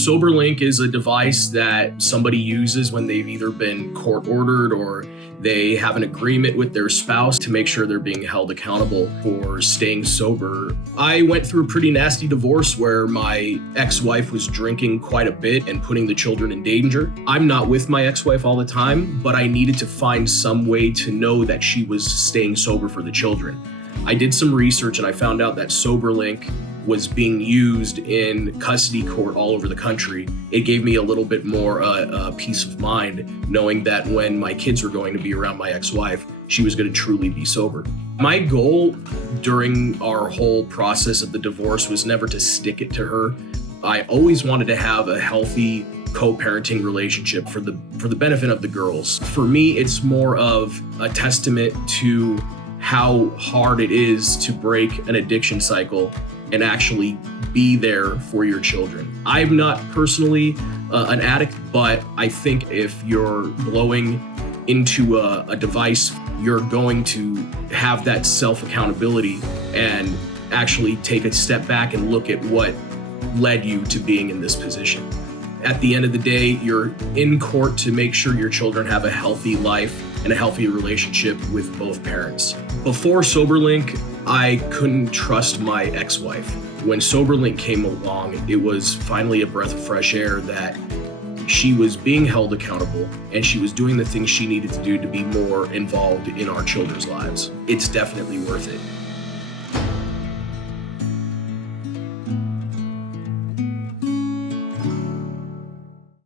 Soberlink is a device that somebody uses when they've either been court ordered or they have an agreement with their spouse to make sure they're being held accountable for staying sober. I went through a pretty nasty divorce where my ex-wife was drinking quite a bit and putting the children in danger. I'm not with my ex-wife all the time, but I needed to find some way to know that she was staying sober for the children. I did some research and I found out that Soberlink was being used in custody court all over the country. It gave me a little bit more peace of mind knowing that when my kids were going to be around my ex-wife, she was going to truly be sober. My goal during our whole process of the divorce was never to stick it to her. I always wanted to have a healthy co-parenting relationship for the benefit of the girls. For me, it's more of a testament to how hard it is to break an addiction cycle and actually be there for your children. I'm not personally an addict, but I think if you're blowing into a device, you're going to have that self-accountability and actually take a step back and look at what led you to being in this position. At the end of the day, you're in court to make sure your children have a healthy life and a healthy relationship with both parents. Before Soberlink, I couldn't trust my ex-wife. When Soberlink came along, it was finally a breath of fresh air that she was being held accountable and she was doing the things she needed to do to be more involved in our children's lives. It's definitely worth it.